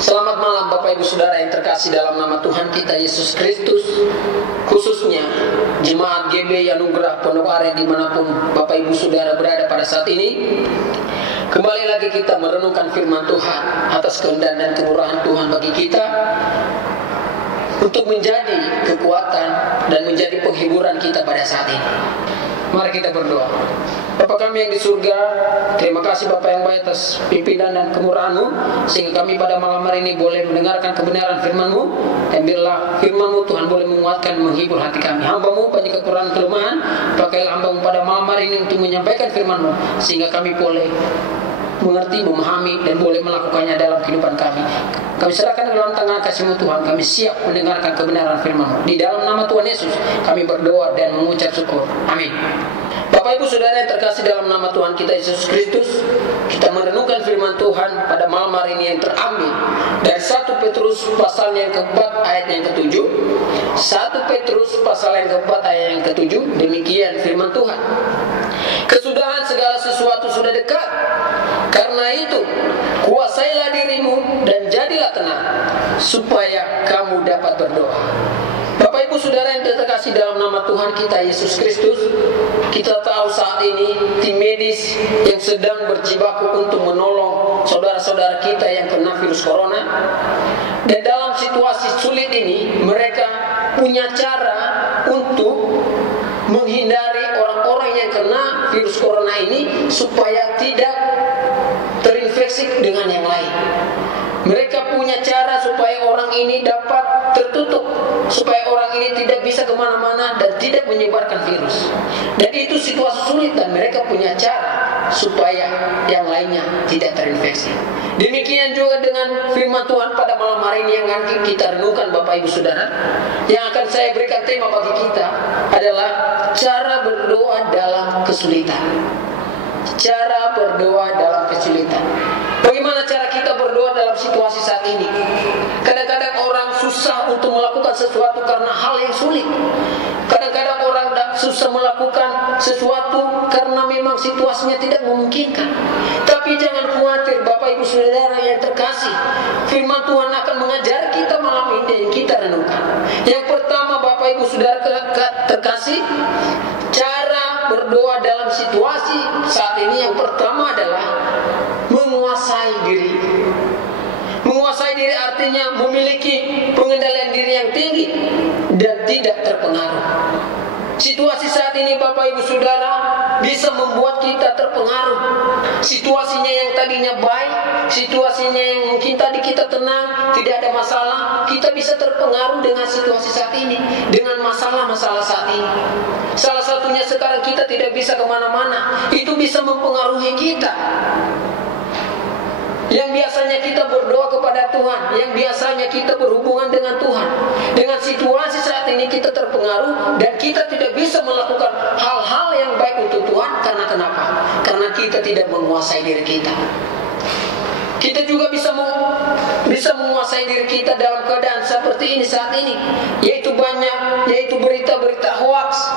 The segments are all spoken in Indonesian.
Selamat malam Bapak Ibu Saudara yang terkasih dalam nama Tuhan kita Yesus Kristus. Khususnya Jemaat GB Anugerah Pondok Aren dimanapun Bapak Ibu Saudara berada pada saat ini. Kembali lagi kita merenungkan firman Tuhan atas kehendak dan kemurahan Tuhan bagi kita, untuk menjadi kekuatan dan menjadi penghiburan kita pada saat ini. Mari kita berdoa. Bapa kami yang di surga, terima kasih Bapa yang baik atas pimpinan dan kemurahan-Mu, sehingga kami pada malam hari ini boleh mendengarkan kebenaran firman-Mu. Dan biarlah firman-Mu Tuhan boleh menguatkan dan menghibur hati kami. Hamba-Mu banyak kekurangan kelemahan, pakailah Hamba-Mu pada malam hari ini untuk menyampaikan firman-Mu, sehingga kami boleh mengerti, memahami, dan boleh melakukannya dalam kehidupan kami. Kami serahkan dalam tangan kasih-Mu Tuhan. Kami siap mendengarkan kebenaran firman-Mu. Di dalam nama Tuhan Yesus kami berdoa dan mengucap syukur. Amin. Bapak Ibu Saudara yang terkasih dalam nama Tuhan kita Yesus Kristus, kita merenungkan firman Tuhan pada malam hari ini yang terambil dari 1 Petrus pasal yang keempat ayat yang ke-7. 1 Petrus pasal yang keempat ayat yang ke-7. Demikian firman Tuhan. Kesudahan segala sesuatu sudah dekat. Karena itu, kuasailah dirimu dan jadilah tenang, supaya kamu dapat berdoa. Bapak Ibu Saudara yang terkasih dalam nama Tuhan kita Yesus Kristus, kita tahu saat ini tim medis yang sedang berjibaku untuk menolong saudara-saudara kita yang kena virus corona. Dan dalam situasi sulit ini, mereka punya cara untuk menghindari orang-orang yang kena virus corona ini supaya tidak terinfeksi dengan yang lain. Mereka punya cara supaya orang ini dapat tertutup, supaya orang ini tidak bisa kemana-mana dan tidak menyebarkan virus. Dan itu situasi sulit, dan mereka punya cara supaya yang lainnya tidak terinfeksi. Demikian juga dengan firman Tuhan pada malam hari ini yang akan kita renungkan Bapak Ibu Saudara. Yang akan saya berikan tema bagi kita adalah cara berdoa dalam kesulitan. Cara berdoa dalam kesulitan. Bagaimana cara kita berdoa dalam situasi saat ini? Kadang-kadang orang susah untuk melakukan sesuatu karena hal yang sulit. Kadang-kadang orang susah melakukan sesuatu karena memang situasinya tidak memungkinkan. Tapi jangan khawatir Bapak Ibu Saudara yang terkasih, firman Tuhan akan mengajar kita malam ini yang kita renungkan. Yang pertama Bapak Ibu Saudara terkasih, cara berdoa dalam situasi saat ini yang pertama adalah menguasai diri. Menguasai diri artinya memiliki pengendalian diri yang tinggi dan tidak terpengaruh. Situasi saat ini Bapak Ibu Saudara bisa membuat kita terpengaruh. Situasinya yang tadinya baik, situasinya yang mungkin tadi kita tenang, tidak ada masalah, kita bisa terpengaruh dengan situasi saat ini, dengan masalah-masalah saat ini. Salah satunya sekarang kita tidak bisa kemana-mana, itu bisa mempengaruhi kita. Yang biasanya kita berdoa kepada Tuhan, yang biasanya kita berhubungan dengan Tuhan, dengan situasi saat ini kita terpengaruh dan kita tidak bisa melakukan hal-hal yang baik untuk Tuhan. Karena kenapa? Karena kita tidak menguasai diri kita. Kita juga bisa menguasai diri kita dalam keadaan seperti ini saat ini, yaitu berita-berita hoax.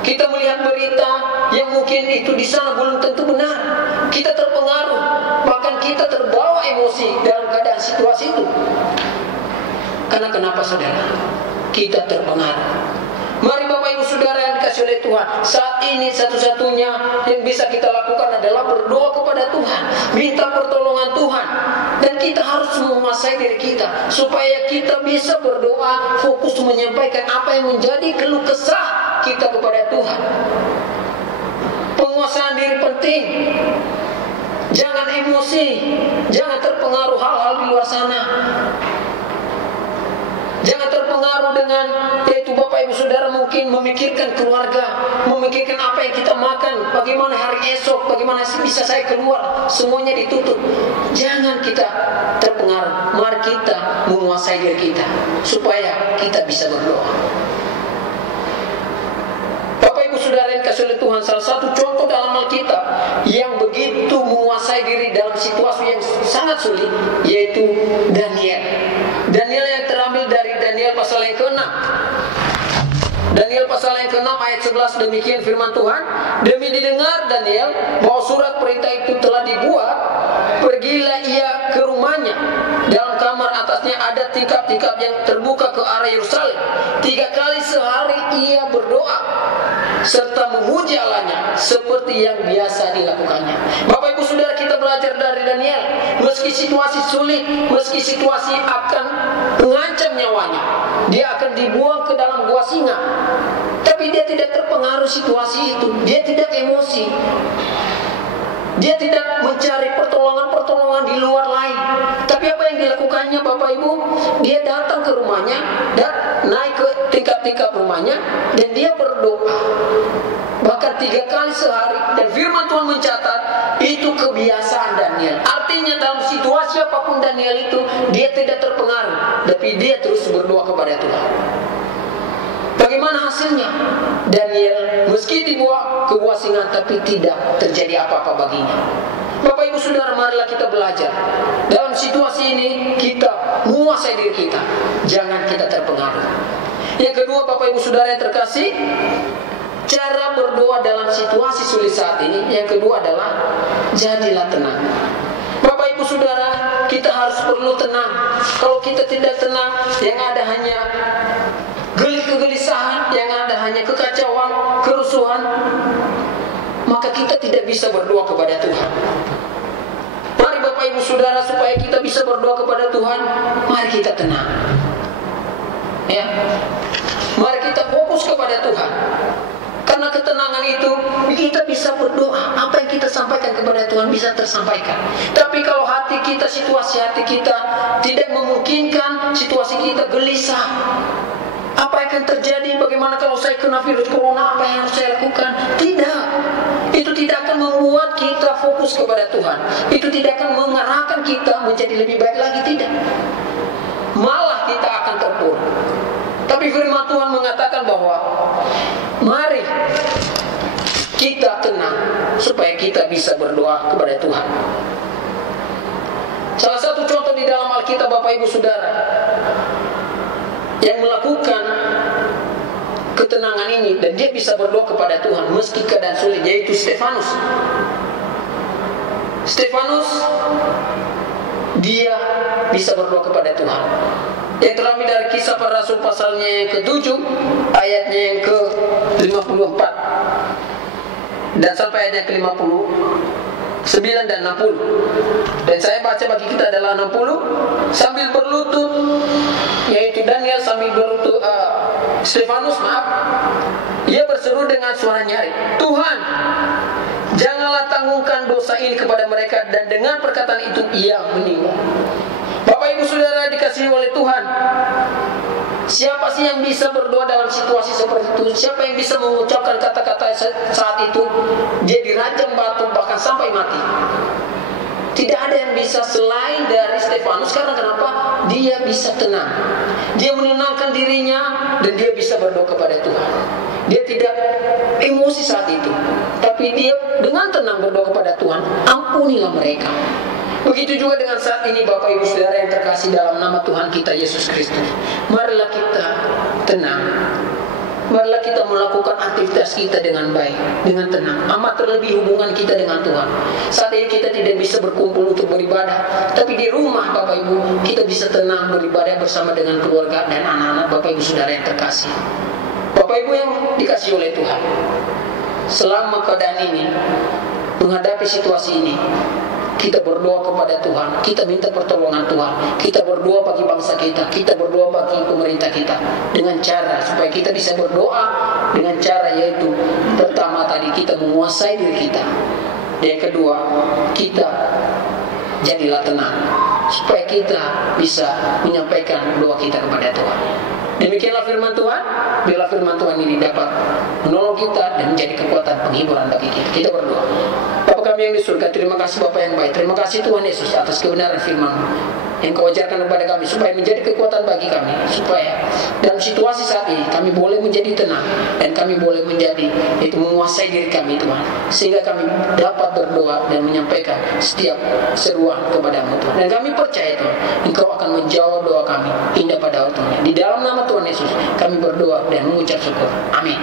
Kita melihat berita yang mungkin itu di sana belum tentu benar. Kita terpengaruh, bahkan kita terbawa emosi dalam keadaan situasi itu. Karena kenapa saudara? Kita terpengaruh. Mari Bapak Ibu Saudara yang dikasih oleh Tuhan, saat ini satu-satunya yang bisa kita lakukan adalah berdoa kepada Tuhan, minta pertolongan Tuhan. Dan kita harus menguasai diri kita supaya kita bisa berdoa, fokus menyampaikan apa yang menjadi keluh kesah kita kepada Tuhan. Penguasaan diri penting. Jangan emosi, jangan terpengaruh hal-hal di luar sana. Jangan terpengaruh dengan yaitu Bapak Ibu Saudara mungkin memikirkan keluarga, memikirkan apa yang kita makan, bagaimana hari esok, bagaimana bisa saya keluar, semuanya ditutup. Jangan kita terpengaruh. Mari kita menguasai diri kita supaya kita bisa berdoa. Bapak Ibu Saudara yang kasih oleh Tuhan, salah satu contoh dalam Alkitab yang begitu menguasai diri dalam situasi yang sangat sulit yaitu Daniel. Daniel yang terambil dari Daniel pasal yang ke-6. Daniel pasal yang ke-6 ayat ayat 11 demikian firman Tuhan, demi didengar Daniel bahwa surat perintah itu telah dibuat, pergilah ia ke rumahnya. Dalam kamar atasnya ada tingkap-tingkap yang terbuka ke arah Yerusalem. 3 kali sehari ia berdoa serta memuji Allahnya seperti yang biasa dilakukannya. Bapak Ibu Saudara, kita belajar dari Daniel. Meski situasi sulit, meski situasi akan mengancam nyawanya, dia akan dibuang ke dalam gua singa, tapi dia tidak terpengaruh situasi itu. Dia tidak emosi. Dia tidak mencari pertolongan-pertolongan di luar lain. Tapi apa yang dilakukannya Bapak Ibu? Dia datang ke rumahnya dan naik ke tingkap-tingkap rumahnya dan dia berdoa. Bahkan 3 kali sehari. Dan firman Tuhan mencatat itu kebiasaan Daniel. Artinya dalam situasi apapun Daniel itu, dia tidak terpengaruh, tapi dia terus berdoa kepada Tuhan. Bagaimana hasilnya? Daniel meski dibawa ke gua singa, tapi tidak terjadi apa-apa baginya. Bapak Ibu Saudara, marilah kita belajar. Dalam situasi ini kita menguasai diri kita. Jangan kita terpengaruh. Yang kedua Bapak Ibu Saudara yang terkasih, cara berdoa dalam situasi sulit saat ini, yang kedua adalah jadilah tenang. Bapak Ibu Saudara, kita harus perlu tenang. Kalau kita tidak tenang, yang ada hanya kegelisahan, yang ada hanya kekacauan, kerusuhan, maka kita tidak bisa berdoa kepada Tuhan. Mari Bapak Ibu Saudara, supaya kita bisa berdoa kepada Tuhan, mari kita tenang. Ya, mari kita fokus kepada Tuhan. Karena ketenangan itu kita bisa berdoa, apa yang kita sampaikan kepada Tuhan bisa tersampaikan. Tapi kalau hati kita, situasi hati kita tidak memungkinkan, situasi kita gelisah, apa yang akan terjadi? Bagaimana kalau saya kena virus corona? Apa yang harus saya lakukan? Tidak. Itu tidak akan membuat kita fokus kepada Tuhan. Itu tidak akan mengarahkan kita menjadi lebih baik lagi. Tidak. Malah kita akan terpuruk. Tapi firman Tuhan mengatakan bahwa mari kita tenang supaya kita bisa berdoa kepada Tuhan. Salah satu contoh di dalam Alkitab Bapak Ibu Saudara yang melakukan ketenangan ini dan dia bisa berdoa kepada Tuhan meski keadaan sulit, yaitu Stefanus. Stefanus, dia bisa berdoa kepada Tuhan. Yang terambil dari Kisah Para Rasul pasalnya yang ke-7 ayatnya yang ke-54 dan sampai ayatnya ke-59 dan 60. Dan saya baca bagi kita adalah 60. Sambil berlutut, yaitu Daniel sambil berlutut, Stefanus ia berseru dengan suara nyaring, Tuhan, janganlah tanggungkan dosa ini kepada mereka. Dan dengan perkataan itu ia meninggal. Bapak Ibu Saudara dikasihi oleh Tuhan, siapa sih yang bisa berdoa dalam situasi seperti itu? Siapa yang bisa mengucapkan kata-kata saat itu? Dia dirajam batu bahkan sampai mati. Tidak ada yang bisa selain dari Stefanus. Karena kenapa? Dia bisa tenang. Dia menenangkan dirinya dan dia bisa berdoa kepada Tuhan. Dia tidak emosi saat itu, tapi dia dengan tenang berdoa kepada Tuhan, ampunilah mereka. Begitu juga dengan saat ini Bapak Ibu Saudara yang terkasih dalam nama Tuhan kita Yesus Kristus. Marilah kita tenang. Marilah kita melakukan aktivitas kita dengan baik, dengan tenang. Amat terlebih hubungan kita dengan Tuhan. Saat ini kita tidak bisa berkumpul untuk beribadah, tapi di rumah Bapak Ibu kita bisa tenang beribadah bersama dengan keluarga dan anak-anak Bapak Ibu Saudara yang terkasih. Bapak Ibu yang dikasihi oleh Tuhan, selama keadaan ini, menghadapi situasi ini, kita berdoa kepada Tuhan, kita minta pertolongan Tuhan, kita berdoa bagi bangsa kita berdoa bagi pemerintah kita, dengan cara supaya kita bisa berdoa dengan cara yaitu pertama tadi kita menguasai diri kita, dan yang kedua kita jadilah tenang supaya kita bisa menyampaikan doa kita kepada Tuhan. Demikianlah firman Tuhan. Bila firman Tuhan ini dapat menolong kita dan menjadi kekuatan penghiburan bagi kita, kita berdoa. Bapa kami yang di surga, terima kasih Bapa yang baik. Terima kasih Tuhan Yesus atas kebenaran firman yang Kau ajarkan kepada kami, supaya menjadi kekuatan bagi kami, supaya dalam situasi saat ini kami boleh menjadi tenang dan kami boleh menjadi itu menguasai diri kami Tuhan, sehingga kami dapat berdoa dan menyampaikan setiap seruan kepada-Mu Tuhan. Dan kami percaya Tuhan, Engkau akan menjawab doa kami indah pada waktunya. Di dalam nama Tuhan Yesus kami berdoa dan mengucap syukur. Amin.